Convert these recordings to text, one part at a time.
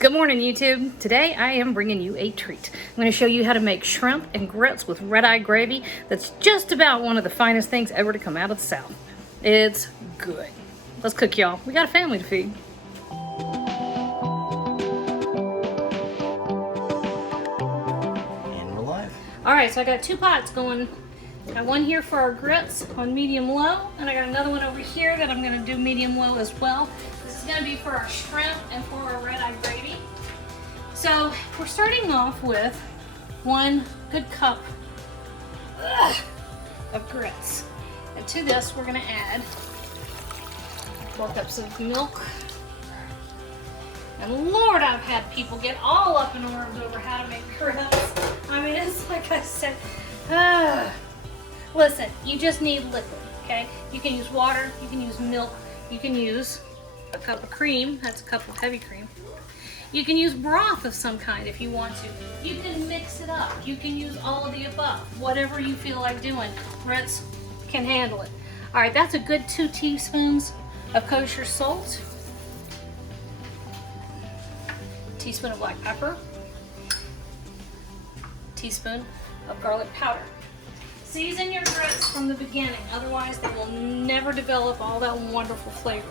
Good morning, YouTube. Today I am bringing you a treat. I'm going to show you how to make shrimp and grits with red-eye gravy. That's just about one of the finest things ever to come out of the South. It's good. Let's cook, y'all. We got a family to feed. And we're live. All right, so I got two pots going. Got one here for our grits on medium-low, and I got another one over here that I'm going to do medium-low as well. This is going to be for our shrimp and for our red-eye gravy. So we're starting off with 1 good cup of grits. And to this, we're going to add 4 cups of milk. And Lord, I've had people get all up in arms over how to make grits. I mean, it's like I said, listen, you just need liquid, okay? You can use water, you can use milk, you can use a cup of cream, that's a cup of heavy cream. You can use broth of some kind if you want to. You can mix it up. You can use all of the above. Whatever you feel like doing, grits can handle it. All right, that's a good 2 teaspoons of kosher salt. Teaspoon of black pepper. Teaspoon of garlic powder. Season your grits from the beginning, otherwise they will never develop all that wonderful flavor.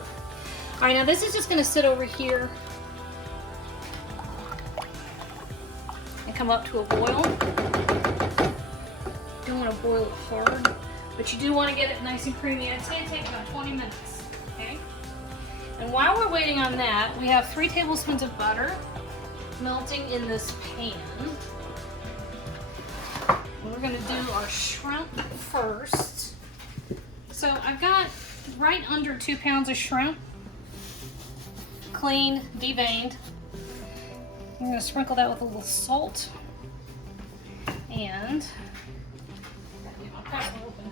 All right, now this is just gonna sit over here and come up to a boil. You don't wanna boil it hard, but you do wanna get it nice and creamy. I'd say it takes about 20 minutes, okay? And while we're waiting on that, we have 3 tablespoons of butter melting in this pan. And we're gonna do our shrimp first. So I've got right under 2 pounds of shrimp, clean, deveined. I'm gonna sprinkle that with a little salt and get my pepper open.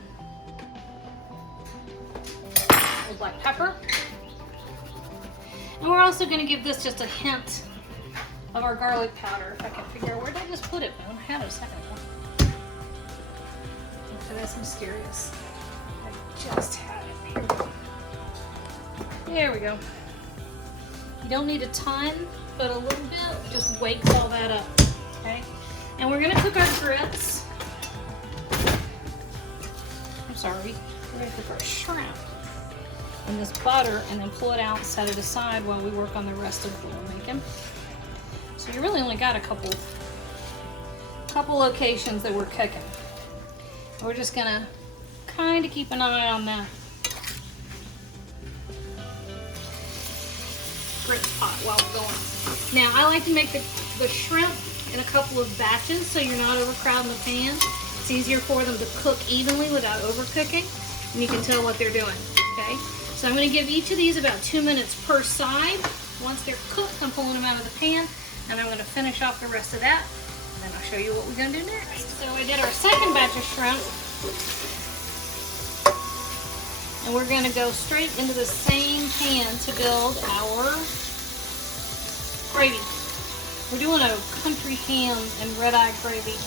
A little black pepper. And we're also gonna give this just a hint of our garlic powder. If I can figure out where did I just put it, man? I had it a second ago. Okay, that's mysterious. I just had it. Here we go. There we go. You don't need a ton, but a little bit just wakes all that up, okay? And we're gonna cook our grits. We're gonna cook our shrimp in this butter and then pull it out and set it aside while we work on the rest of what we're making. So you really only got a couple locations that we're cooking. We're just gonna kind of keep an eye on that grits pot while we're going. Now I like to make the shrimp in a couple of batches so you're not overcrowding the pan. It's easier for them to cook evenly without overcooking, and you can tell what they're doing, okay? So I'm gonna give each of these about 2 minutes per side. Once they're cooked, I'm pulling them out of the pan, and I'm gonna finish off the rest of that, and then I'll show you what we're gonna do next. So we did our second batch of shrimp, and we're gonna go straight into the same pan to build our gravy. We're doing a country ham and red-eye gravy.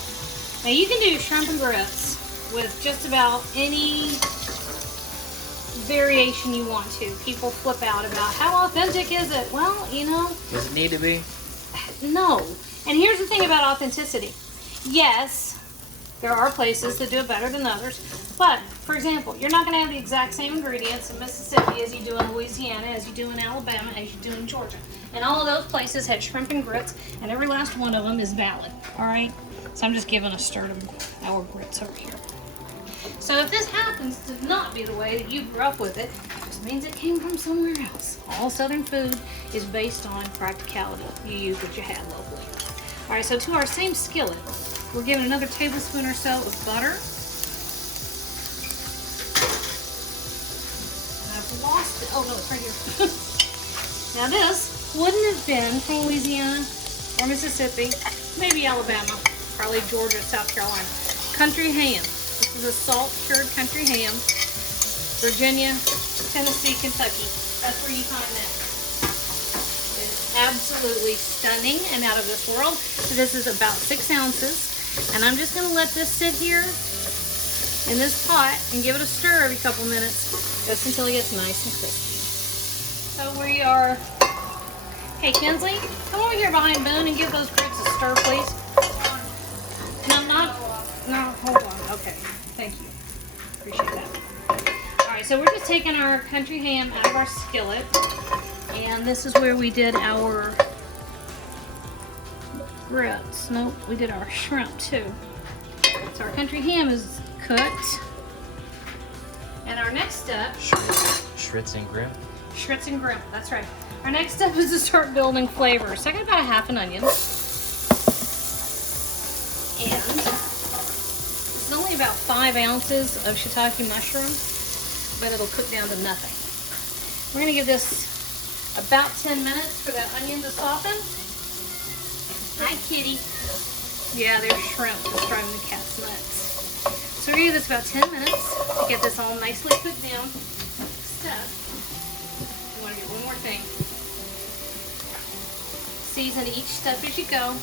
Now you can do shrimp and grits with just about any variation you want to. People flip out about how authentic is it? Well, you know. Does it need to be? No. And here's the thing about authenticity. Yes, there are places that do it better than others. But, for example, you're not going to have the exact same ingredients in Mississippi as you do in Louisiana, as you do in Alabama, as you do in Georgia. And all of those places had shrimp and grits, and every last one of them is valid. All right? So I'm just giving a stir to our grits over here. So if this happens to not be the way that you grew up with it, it just means it came from somewhere else. All Southern food is based on practicality. You use what you had locally. All right, so to our same skillet, we're giving another tablespoon or so of butter. And I've lost it. Oh no, it's right here. Now this wouldn't have been from Louisiana or Mississippi, maybe Alabama, probably Georgia, South Carolina. Country ham. This is a salt-cured country ham. Virginia, Tennessee, Kentucky. That's where you find that. It's absolutely stunning and out of this world. So this is about 6 ounces. And I'm just gonna let this sit here in this pot and give it a stir every couple minutes, just until it gets nice and crispy. So we are Hey, Kinsley, come over here behind Boone and give those grits a stir, please. No, hold on. Okay, thank you. Appreciate that. All right, so we're just taking our country ham out of our skillet, and this is where we did our grits. Nope, we did our shrimp too. So our country ham is cooked, and our next step. Schritz and grimp. Schritz and grimp, that's right. Our next step is to start building flavor. So I got about a half an onion. And it's only about 5 ounces of shiitake mushroom, but it'll cook down to nothing. We're gonna give this about 10 minutes for that onion to soften. Hi, kitty. Yeah, there's shrimp that's driving the cats nuts. So we're gonna give this about 10 minutes to get this all nicely cooked down. Step. You wanna do one more thing. Season each step as you go.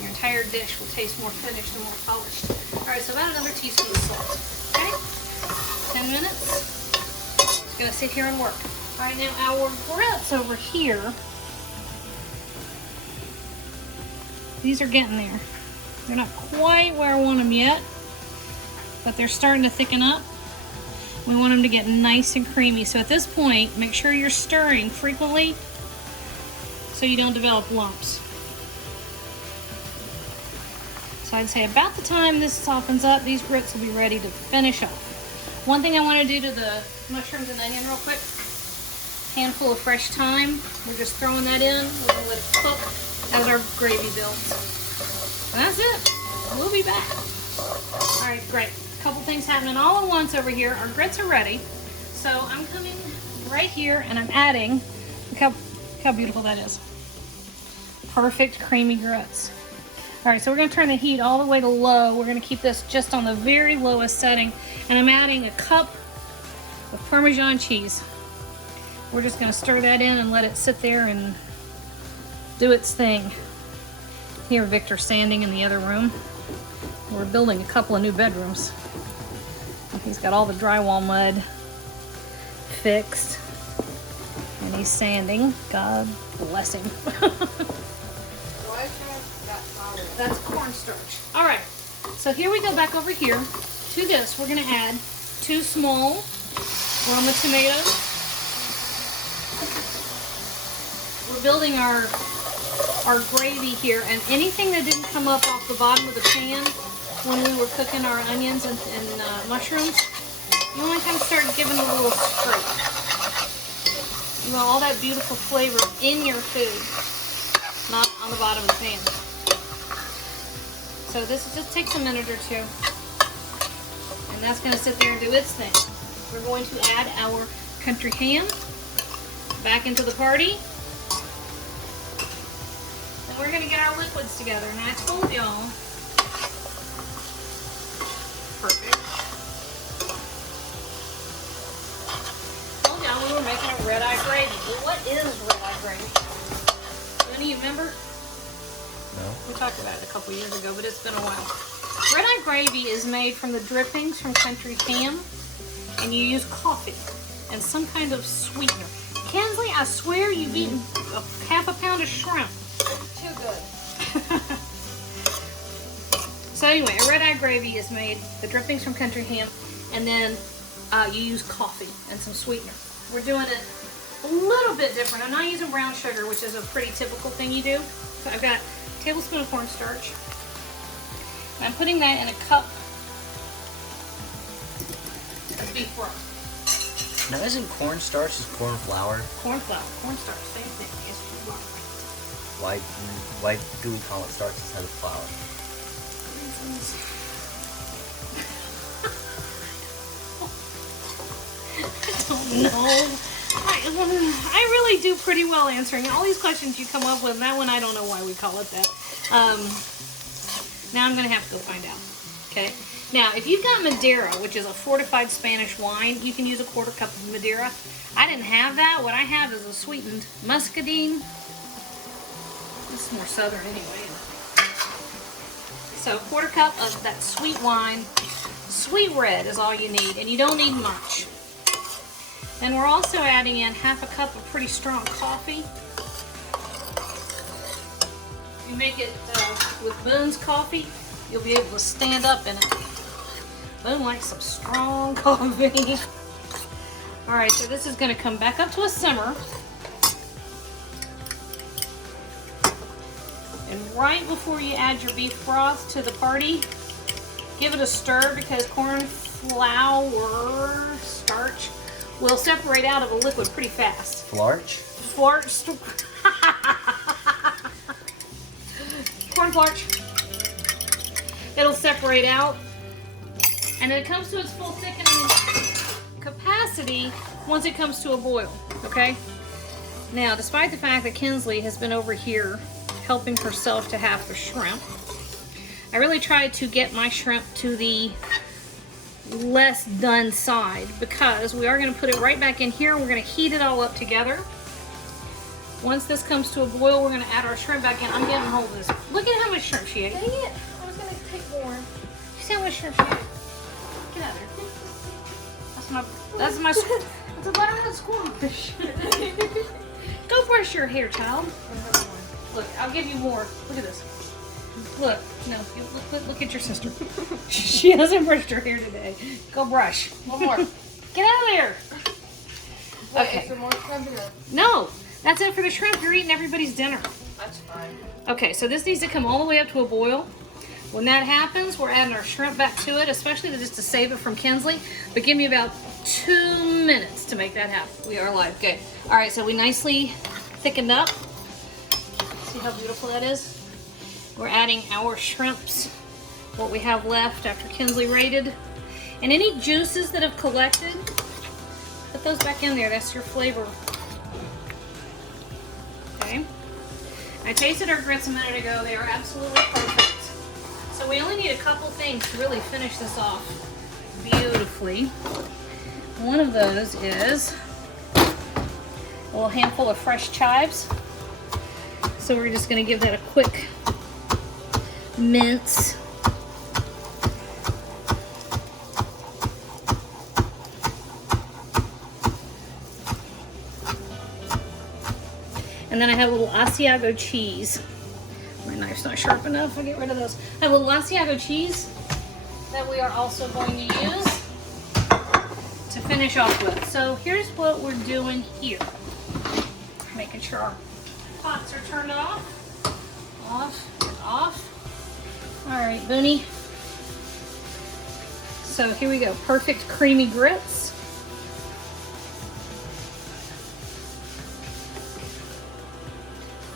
Your entire dish will taste more finished and more polished. All right, so about another teaspoon of salt. Okay, 10 minutes. Just gonna sit here and work. All right, now our grits over here. These are getting there. They're not quite where I want them yet, but they're starting to thicken up. We want them to get nice and creamy. So at this point, make sure you're stirring frequently so you don't develop lumps. So I'd say about the time this softens up, these grits will be ready to finish off. One thing I want to do to the mushrooms and onion real quick, handful of fresh thyme. We're just throwing that in. We're going to let it cook as our gravy builds. And that's it. We'll be back. All right, great. A couple things happening all at once over here. Our grits are ready. So I'm coming right here and I'm adding, look how beautiful that is. Perfect creamy grits. All right, so we're gonna turn the heat all the way to low. We're gonna keep this just on the very lowest setting. And I'm adding a cup of Parmesan cheese. We're just gonna stir that in and let it sit there and do its thing. Here, Victor's standing in the other room. We're building a couple of new bedrooms. He's got all the drywall mud fixed. And he's sanding. God bless him. That's cornstarch. All right, so here we go back over here. To this, we're gonna add 2 small Roma tomatoes. We're building our gravy here, and anything that didn't come up off the bottom of the pan when we were cooking our onions and mushrooms, you want to kind of start giving it a little scrape. You want all that beautiful flavor in your food, not on the bottom of the pan. So this just takes a minute or two, and that's going to sit there and do its thing. We're going to add our country ham back into the party, and we're going to get our liquids together. And I told y'all, perfect. Told y'all we were making a red-eye gravy. Well, what is red-eye gravy? Do any of you remember? No. We talked about it a couple years ago, but it's been a while. Red-eye gravy is made from the drippings from country ham, and you use coffee and some kind of sweetener. Kinsley, I swear you've eaten half a pound of shrimp. Too good. So anyway, a red-eye gravy is made, the drippings from country ham, and then you use coffee and some sweetener. We're doing it a little bit different. I'm not using brown sugar, which is a pretty typical thing you do. So I've got a tablespoon of cornstarch. And I'm putting that in a cup of beef broth. Now, isn't cornstarch just corn flour? Corn flour, cornstarch, same thing. Yes, flour. Why do we call it starch instead of flour? Reasons. I don't know. I really do pretty well answering all these questions you come up with. That one, I don't know why we call it that. Now I'm going to have to go find out. Okay. Now, if you've got Madeira, which is a fortified Spanish wine, you can use a 1/4 cup of Madeira. I didn't have that. What I have is a sweetened muscadine. This is more southern anyway. So 1/4 cup of that sweet wine. Sweet red is all you need, and you don't need much. Then we're also adding in 1/2 cup of pretty strong coffee. you make it with Boone's coffee, you'll be able to stand up in it. Boone likes some strong coffee. All right, so this is going to come back up to a simmer. And right before you add your beef broth to the party, give it a stir because corn flour starch will separate out of a liquid pretty fast. Flarch? Flarch. Corn flarch. It'll separate out. And then it comes to its full thickening capacity once it comes to a boil, okay? Now, despite the fact that Kinsley has been over here helping herself to half the shrimp, I really tried to get my shrimp to the less done side because we are going to put it right back in here and we're going to heat it all up together. Once this comes to a boil, we're going to add our shrimp back in. I'm getting hold of this. Look at how much shrimp she ate. Dang it! I was gonna pick more. You see how much shrimp she ate? Get out of there. That's my it's a butternut squash. Go brush your hair, child. Look, I'll give you more. Look at this. Look, no, look at your sister. She hasn't brushed her hair today. Go brush. One more. Get out of there. Wait, Okay. is there more shrimp in it? No, that's it for the shrimp. You're eating everybody's dinner. That's fine. Okay, so this needs to come all the way up to a boil. When that happens, we're adding our shrimp back to it, especially just to save it from Kinsley. But give me about 2 minutes to make that happen. We are live. Good. All right, so we nicely thickened up. See how beautiful that is? We're adding our shrimps, what we have left after Kinsley raided. And any juices that have collected, put those back in there. That's your flavor. Okay. I tasted our grits a minute ago. They are absolutely perfect. So we only need a couple things to really finish this off beautifully. One of those is a little handful of fresh chives. So we're just going to give that a quick mince. And then I have a little Asiago cheese. My knife's not sharp enough. I'll get rid of those. I have a little Asiago cheese that we are also going to use to finish off with. So here's what we're doing here. Making sure our pots are turned off. Off and off. All right, Booney. So here we go. Perfect creamy grits.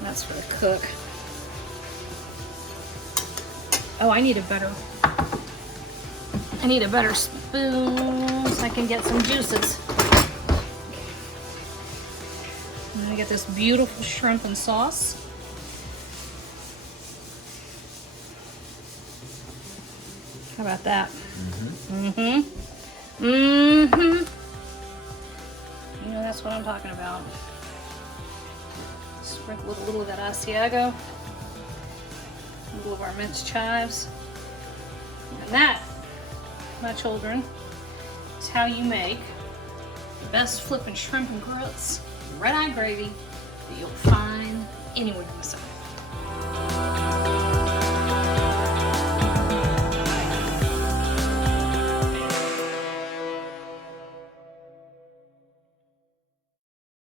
That's for the cook. Oh, I need a better spoon so I can get some juices. I'm gonna get this beautiful shrimp and sauce. How about that? Mm-hmm. You know, that's what I'm talking about. Sprinkle a little of that Asiago. A little of our minced chives. And that, my children, is how you make the best flippin' shrimp and grits, red-eye gravy that you'll find anywhere in the South.